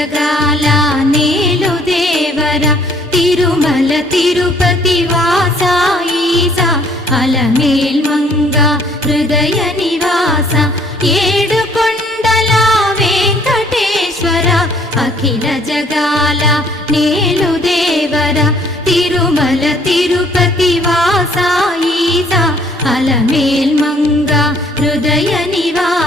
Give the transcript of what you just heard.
జగాల నేలు దేవర తిరుమల తిరుపతి వాస ఈసా అలమేల్ మంగ హృదయ నివాస ఏడు కొండల వెంకటేశ్వర అఖిల జగాల నేలు దేవర తిరుమల తిరుపతి వాస ఈసా అలమేల్ మంగ హృదయ నివాస